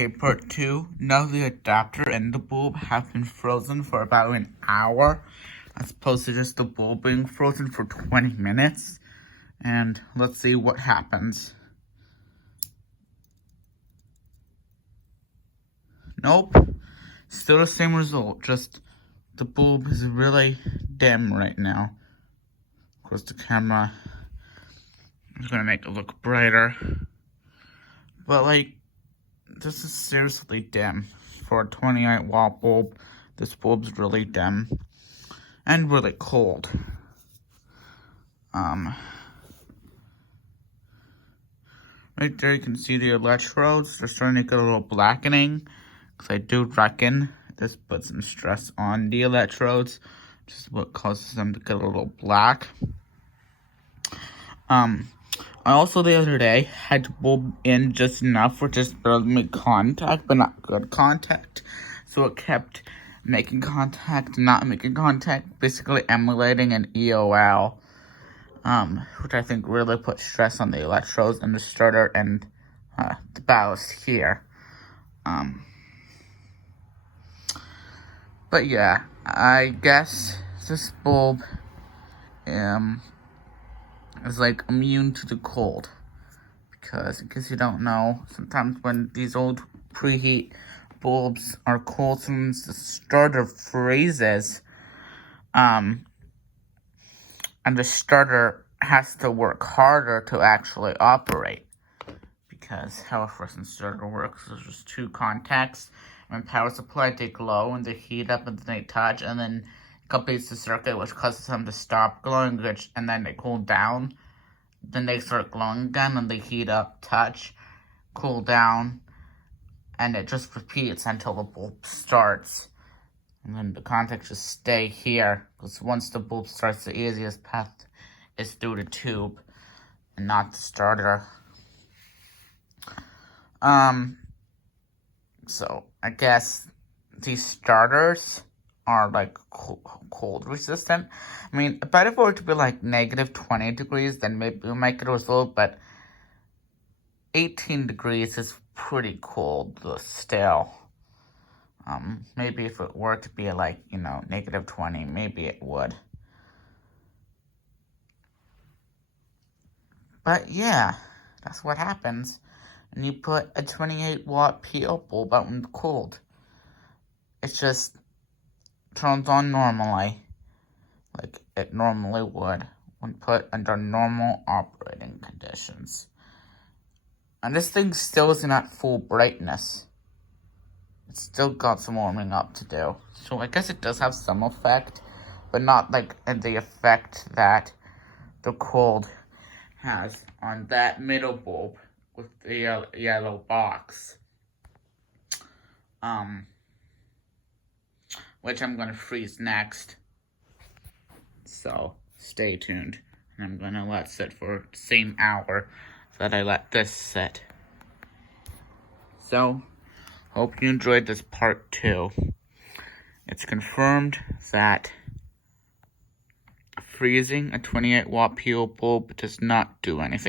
Okay, part 2. Now the adapter and the bulb have been frozen for about an hour, as opposed to just the bulb being frozen for 20 minutes. And let's see what happens. Nope. Still the same result, just the bulb is really dim right now. Of course, the camera is going to make it look brighter. But, this is seriously dim. For a 28-watt bulb, this bulb's really dim. And really cold. Right there you can see the electrodes. They're starting to get a little blackening. Because I do reckon this puts some stress on the electrodes. Which is what causes them to get a little black. I also the other day had to bulb in just enough for just barely make contact, but not good contact. So it kept making contact, not making contact, basically emulating an EOL. Which I think really put stress on the electrodes and the starter and the ballast here. But yeah, I guess this bulb is immune to the cold. Because in case you don't know, sometimes when these old preheat bulbs are cold, sometimes the starter freezes. And the starter has to work harder to actually operate. Because how a frozen starter works is just two contacts. When power supply, they glow and they heat up and then they touch, and then completes the circuit, which causes them to stop glowing, and then they cool down. Then they start glowing again, and they heat up, touch, cool down, and it just repeats until the bulb starts. And then the contacts just stay here, because once the bulb starts, the easiest path is through the tube, and not the starter. So I guess these starters are cold resistant. I mean, if it were to be negative 20 degrees, then maybe we might get a result, but 18 degrees is pretty cold still. Maybe if it were to be negative 20, maybe it would. But yeah, that's what happens. And you put a 28-watt PO bulb out in the cold. It just turns on normally, like it normally would when put under normal operating conditions. And this thing still isn't at full brightness. It's still got some warming up to do. So I guess it does have some effect, but not the effect that the cold has on that middle bulb with the yellow box. Which I'm going to freeze next. So, stay tuned. And I'm going to let it sit for the same hour that I let this sit. So, hope you enjoyed this part 2. It's confirmed that freezing a 28-watt PO bulb does not do anything.